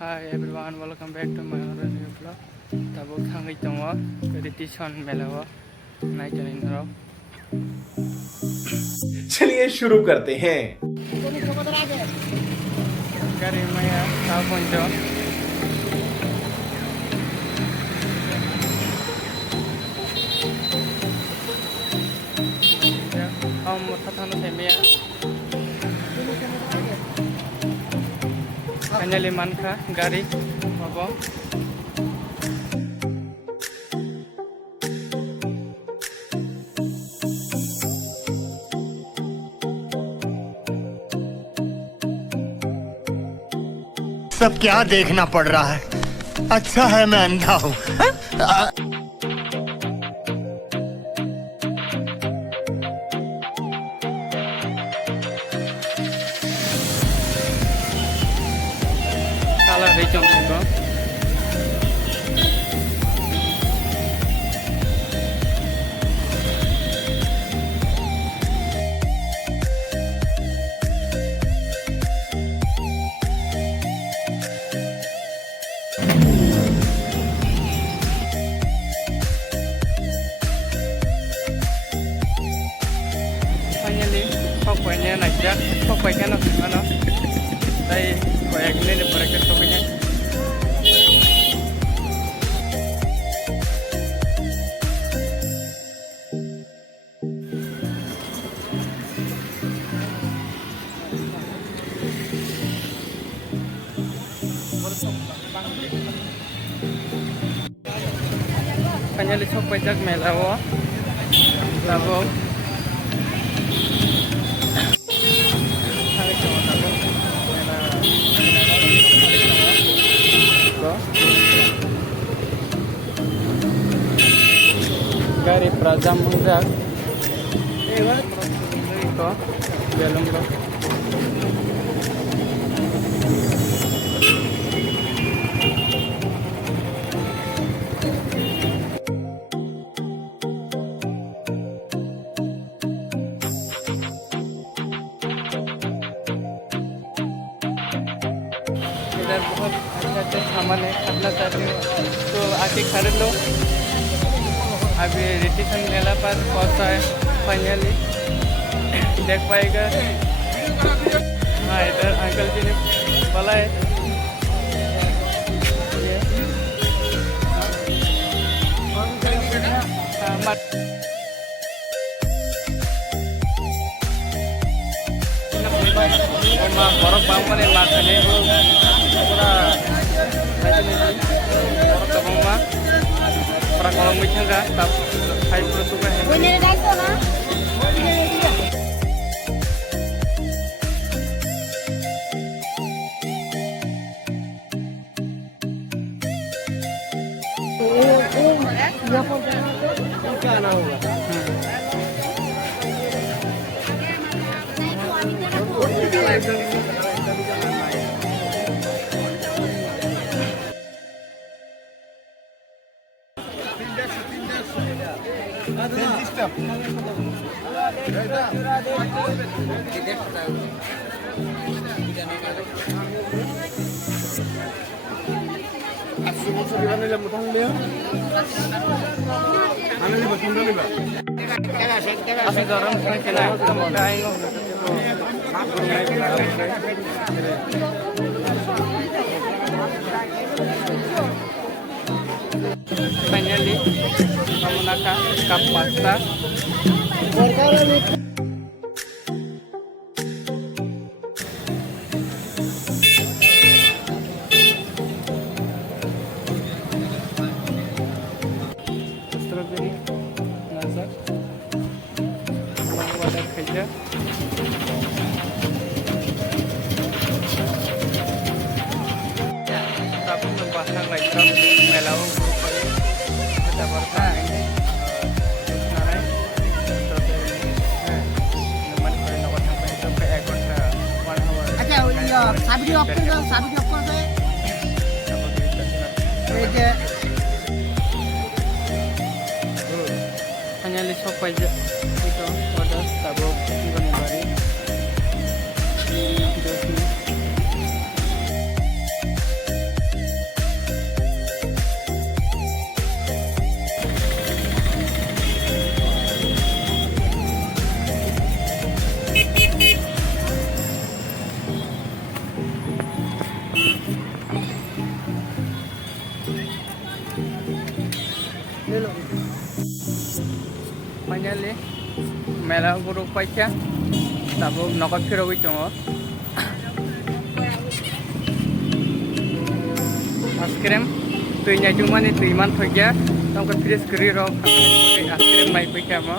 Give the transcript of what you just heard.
Hi everyone, welcome back to my other new vlog. Tabuk thangai tongo repetition melawa night in row. चलिए शुरू करते हैं। Gari maya taponjo. Om tatano semia. Finally manka gari hobo. सब क्या देखना पड़ रहा है। अच्छा है मैं अंधा हूँ। Kala rejong ko. Finally, pokoknya najak, pokoknya no ano. Đây koyak ini di bracket topinya. Finally, pokoknya melawa. Labo. Gari Pradam Munjak itu belum bro. इधर बहुत अच्छे सामान है, अपना चाहते हो तो आके खरीद लो। अभी रिटिशन मेला पर पहुंचा है फाइनली देख पाएगा। हाँ इधर अंकल जी ने बोला है borok bangun yang makan itu pura borok ke rumah para kolong micin dah tak hai pertugas ini asli orang kena kain finally menggunakan cup pasta. Strawberry, nazar, wadah kerja. Tapi membahas lagi melau kita bertanya ini naik strawberry, teman kalian dapat sampai itu kayak ekor 1 hour. अच्छा ये साबिरी of कर दो ये जे Finally sampai itu wadah tabung gini bari. mela guru paisa tabo nokot phirogui tongo askrim tui nyaitung mani tui man thoikia tongko freeze kri rok askrim mai paika mo